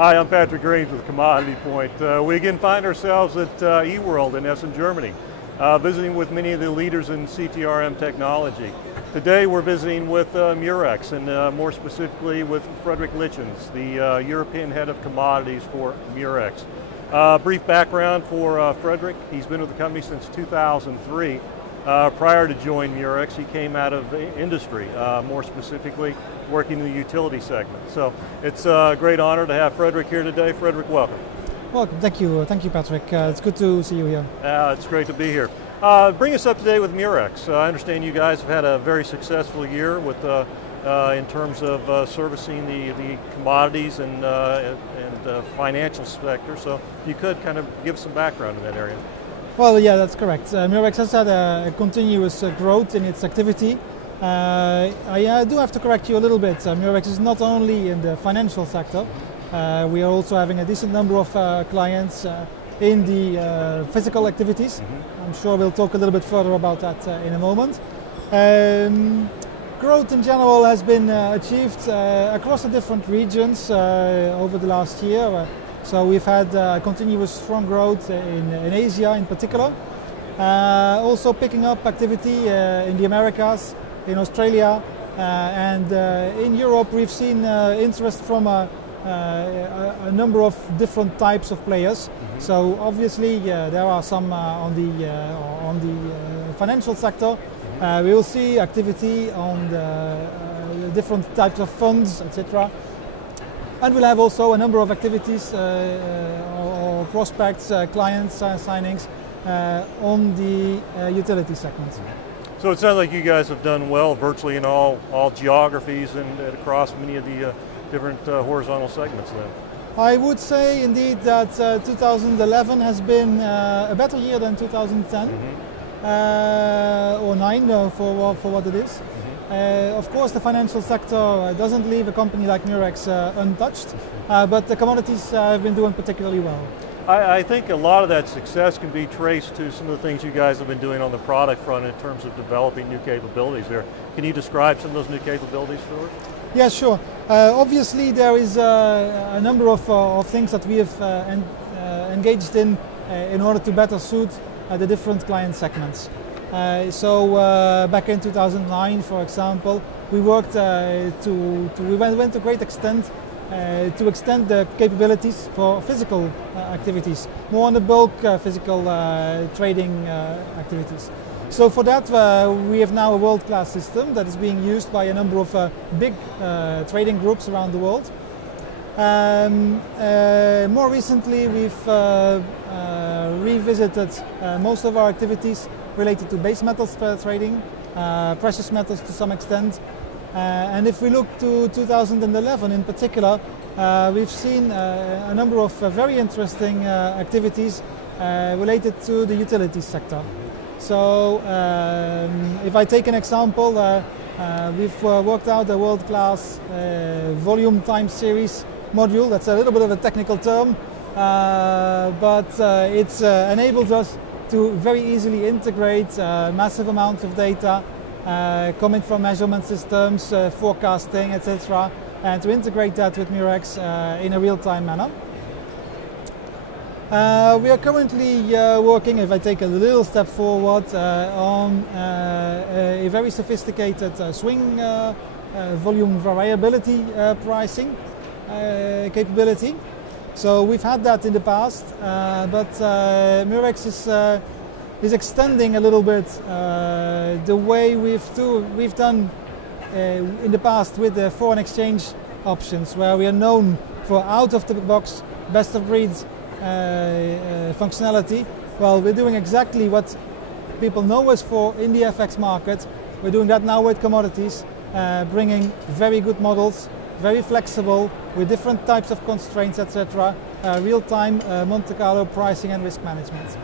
Hi, I'm Patrick Greens with CommodityPoint. We again find ourselves at eWorld in Essen, Germany, visiting with many of the leaders in CTRM technology. Today we're visiting with Murex, and more specifically with Frederik Litjens, the European head of commodities for Murex. Brief background for Frederik: he's been with the company since 2003. Prior to joining Murex, he came out of industry, more specifically working in the utility segment. So it's a great honor to have Frederik here today. Frederik, welcome. Welcome, thank you Patrick. It's good to see you here. It's great to be here. Bring us up to date with Murex. I understand you guys have had a very successful year with, in terms of servicing the commodities and financial sector, so you could kind of give some background in that area. Well, yeah, that's correct. Murex has had a continuous growth in its activity. I do have to correct you a little bit. Murex is not only in the financial sector. We are also having a decent number of clients in the physical activities. I'm sure we'll talk a little bit further about that in a moment. Growth in general has been achieved across the different regions over the last year. So we've had continuous strong growth in Asia in particular. Also picking up activity in the Americas, in Australia, and in Europe we've seen interest from a number of different types of players. So obviously there are some on the financial sector. We will see activity on the different types of funds, etc. And we'll have also a number of activities or prospects, clients signings on the utility segment. So it sounds like you guys have done well virtually in all geographies and across many of the different horizontal segments then. I would say indeed that 2011 has been a better year than 2010 or 9 for what it is. Of course, the financial sector doesn't leave a company like Murex untouched, but the commodities have been doing particularly well. I think a lot of that success can be traced to some of the things you guys have been doing on the product front in terms of developing new capabilities there. Can you describe some of those new capabilities for us? Yeah, sure. Obviously there is a number of things that we have engaged in order to better suit the different client segments. So back in 2009, for example, we worked we went to great extent to extend the capabilities for physical activities, more on the bulk physical trading activities. So for that we have now a world-class system that is being used by a number of big trading groups around the world. More recently we've revisited most of our activities related to base metals trading, precious metals to some extent. And if we look to 2011 in particular, we've seen a number of very interesting activities related to the utilities sector. So if I take an example, we've worked out a world-class volume time series module. That's a little bit of a technical term, but it enables us to very easily integrate massive amounts of data coming from measurement systems, forecasting, etc., and to integrate that with Murex in a real-time manner. We are currently working, if I take a little step forward, on a very sophisticated swing volume variability pricing capability. So we've had that in the past, but Murex is extending a little bit the way we've done in the past with the foreign exchange options, where we are known for out-of-the-box, best-of-breed functionality. Well, we're doing exactly what people know us for in the FX market. We're doing that now with commodities, bringing very good models, very flexible, with different types of constraints, etc. Real-time Monte Carlo pricing and risk management.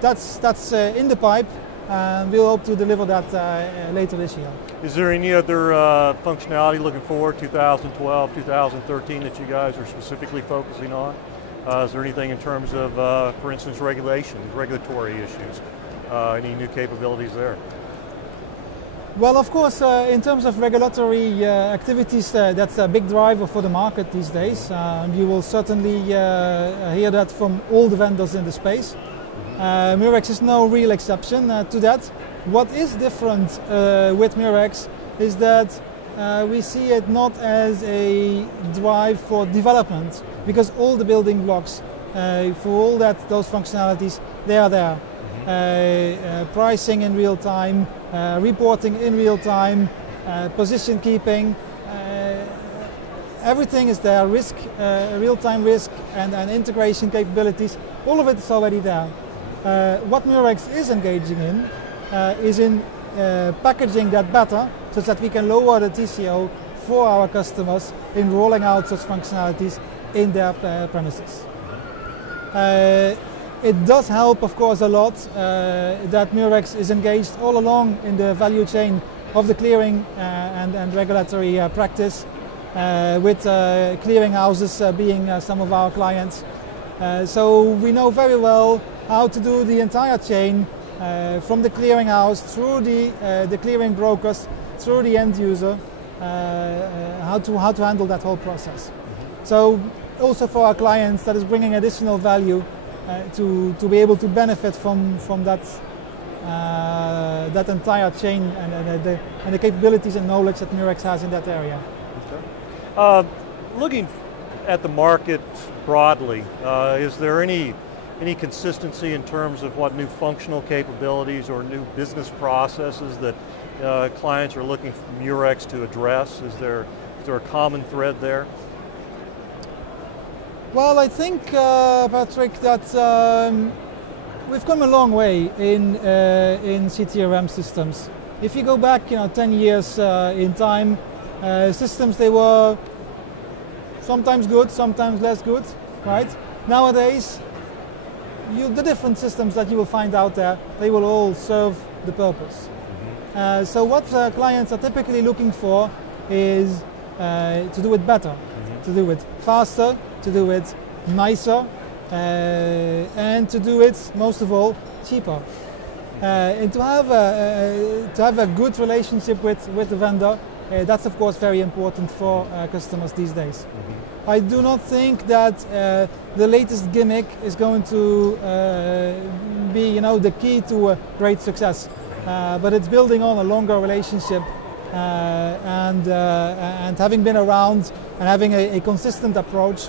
That's in the pipe, and we'll hope to deliver that later this year. Is there any other functionality looking forward, 2012, 2013, that you guys are specifically focusing on? Is there anything in terms of, for instance, regulatory issues? Any new capabilities there? Well, of course, in terms of regulatory activities, that's a big driver for the market these days. You will certainly hear that from all the vendors in the space. Murex is no real exception to that. What is different with Murex is that we see it not as a drive for development, because all the building blocks for all those functionalities, they are there. Pricing in real time, reporting in real time, position keeping, everything is there, risk, real-time risk and integration capabilities, all of it is already there. What Murex is engaging in is in packaging that better so that we can lower the TCO for our customers in rolling out such functionalities in their premises. It does help, of course, a lot that Murex is engaged all along in the value chain of the clearing and regulatory practice, with clearing houses being some of our clients. So we know very well how to do the entire chain from the clearing house through the clearing brokers, through the end user, how to handle that whole process. So also for our clients, that is bringing additional value to be able to benefit from that that entire chain and the capabilities and knowledge that Murex has in that area. Okay. Looking at the market broadly, is there any consistency in terms of what new functional capabilities or new business processes that clients are looking for Murex to address? Is there a common thread there? Well, I think, Patrick, that we've come a long way in CTRM systems. If you go back, 10 years in time, systems, they were sometimes good, sometimes less good, right? Nowadays, the different systems that you will find out there, they will all serve the purpose. So what clients are typically looking for is to do it better, to do it faster, to do it nicer, and to do it, most of all, cheaper. And to have a good relationship with the vendor, that's of course very important for customers these days. I do not think that the latest gimmick is going to be, the key to great success. But it's building on a longer relationship and having been around and having a consistent approach,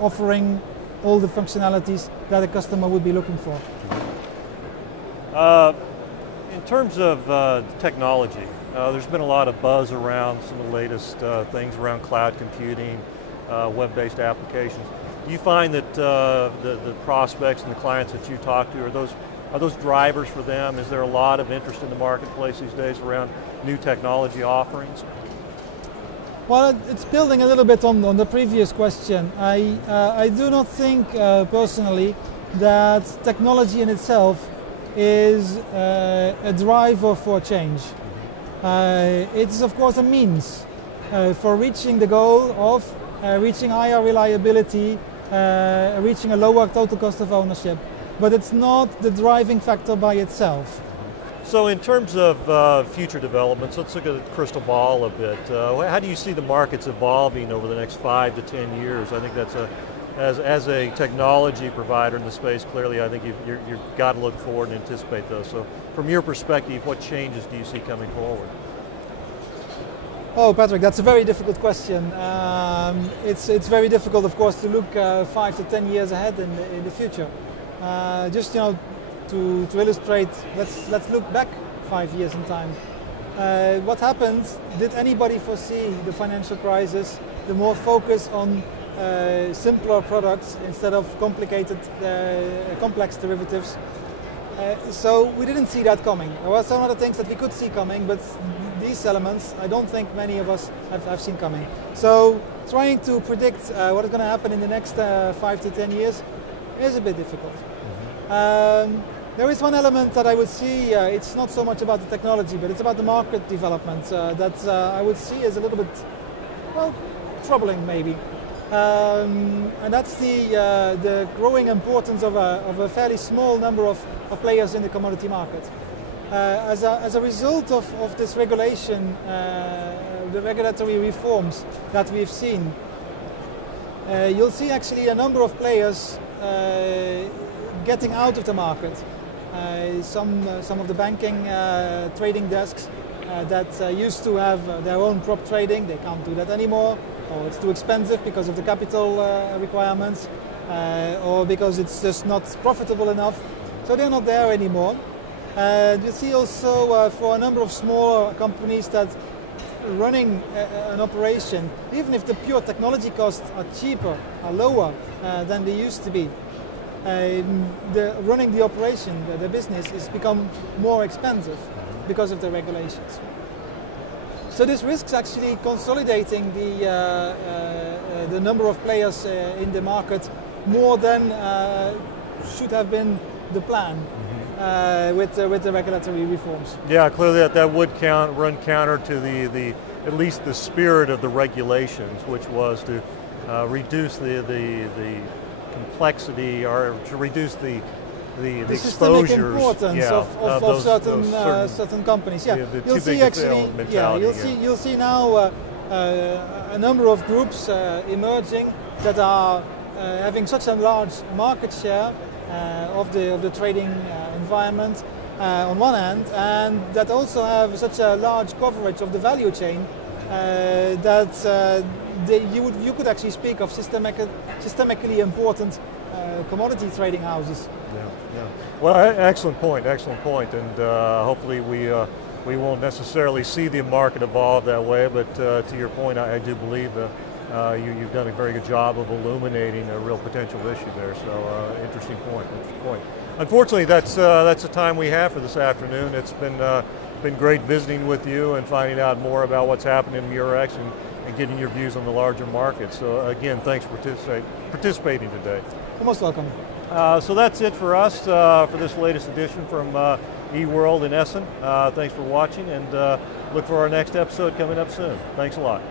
offering all the functionalities that a customer would be looking for. In terms of technology, there's been a lot of buzz around some of the latest things around cloud computing, web-based applications. Do you find that the prospects and the clients that you talk to, are those drivers for them? Is there a lot of interest in the marketplace these days around new technology offerings? Well, it's building a little bit on the previous question. I do not think personally that technology in itself is a driver for change. It's of course a means for reaching the goal of reaching higher reliability, reaching a lower total cost of ownership, but it's not the driving factor by itself. So in terms of future developments, let's look at the crystal ball a bit. How do you see the markets evolving over the next 5 to 10 years? I think that's as a technology provider in the space, clearly I think you've got to look forward and anticipate those. So from your perspective, what changes do you see coming forward? Oh, Patrick, that's a very difficult question. It's very difficult, of course, to look 5 to 10 years ahead in the future. Just to illustrate, let's look back 5 years in time. What happened? Did anybody foresee the financial crisis? The more focus on simpler products instead of complicated, complex derivatives. So we didn't see that coming. There were some other things that we could see coming, but these elements, I don't think many of us have seen coming. So trying to predict what is going to happen in the next 5 to 10 years is a bit difficult. There is one element that I would see, it's not so much about the technology, but it's about the market development that I would see as a little bit, well, troubling maybe. And that's the growing importance of a fairly small number of players in the commodity market. as a result of this regulation, the regulatory reforms that we've seen, you'll see actually a number of players getting out of the market. Some of the banking trading desks that used to have their own prop trading, they can't do that anymore, or it's too expensive because of the capital requirements, or because it's just not profitable enough. So they're not there anymore. You see also for a number of smaller companies that running an operation, even if the pure technology costs are cheaper, are lower than they used to be, running the operation, the business, has become more expensive because of the regulations. So this risks actually consolidating the number of players in the market more than should have been the plan with the regulatory reforms. Yeah, clearly that would run counter to at least the spirit of the regulations, which was to reduce the complexity, or to reduce the exposures, importance of certain companies. Yeah, you'll see actually. Yeah, you'll see now a number of groups emerging that are having such a large market share of the trading environment on one hand, and that also have such a large coverage of the value chain that you could actually speak of systemically important commodity trading houses. Yeah. Well, excellent point, and hopefully we won't necessarily see the market evolve that way, but to your point, I do believe you've done a very good job of illuminating a real potential issue there, so interesting point. Unfortunately, that's the time we have for this afternoon. It's been great visiting with you and finding out more about what's happening in Murex and getting your views on the larger market. So again, thanks for participating today. You're most welcome. So that's it for us for this latest edition from eWorld in Essen. Thanks for watching, and look for our next episode coming up soon. Thanks a lot.